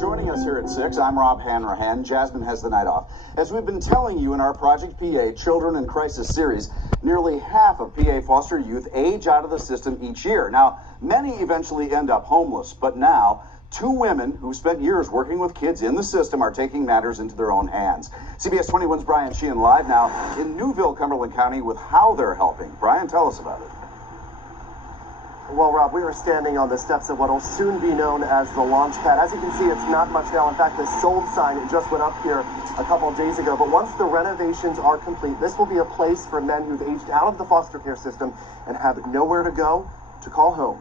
Joining us here at 6, I'm Rob Hanrahan. Jasmine has the night off. As we've been telling you in our Project PA Children in Crisis series, nearly half of PA foster youth age out of the system each year. Now, many eventually end up homeless, but now, 2 women who spent years working with kids in the system are taking matters into their own hands. CBS 21's Brian Sheehan live now in Newville, Cumberland County with how they're helping. Brian, tell us about it. Well, Rob, we are standing on the steps of what will soon be known as the launch pad. As you can see, it's not much now. In fact, the sold sign just went up here a couple of days ago. But once the renovations are complete, this will be a place for men who've aged out of the foster care system and have nowhere to go to call home.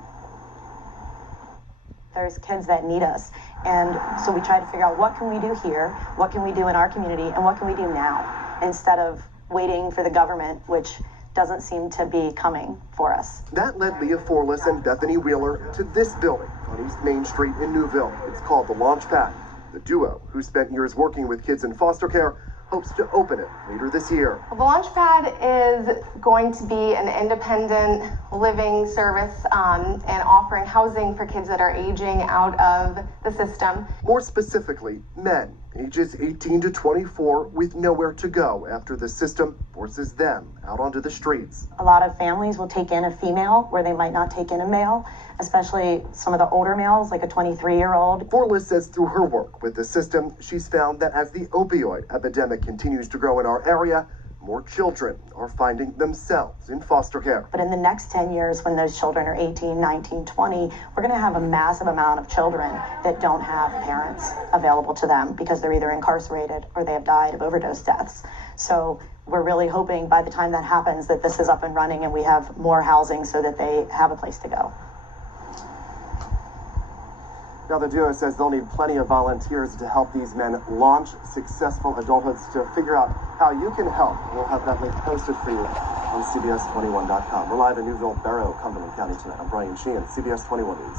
There's kids that need us, and so we try to figure out what can we do here, what can we do in our community, and what can we do now, instead of waiting for the government, which doesn't seem to be coming for us. That led Leah Forless and Bethany Wheeler to this building on East Main Street in Newville. It's called the Launch Pad. The duo, who spent years working with kids in foster care, hopes to open it later this year. The Launch Pad is going to be an independent living service and offering housing for kids that are aging out of the system. More specifically, men ages 18 to 24 with nowhere to go after the system forces them out onto the streets. A lot of families will take in a female where they might not take in a male, especially some of the older males, like a 23-year-old. Forless says through her work with the system, she's found that as the opioid epidemic continues to grow in our area, more children are finding themselves in foster care. But in the next 10 years, when those children are 18, 19, 20, we're going to have a massive amount of children that don't have parents available to them because they're either incarcerated or they have died of overdose deaths. So we're really hoping by the time that happens that this is up and running and we have more housing so that they have a place to go. Now, the duo says they'll need plenty of volunteers to help these men launch successful adulthoods. To figure out how you can help, we'll have that link posted for you on CBS21.com. We're live in Newville, Barrow, Cumberland County tonight. I'm Brian Sheehan, CBS 21 News.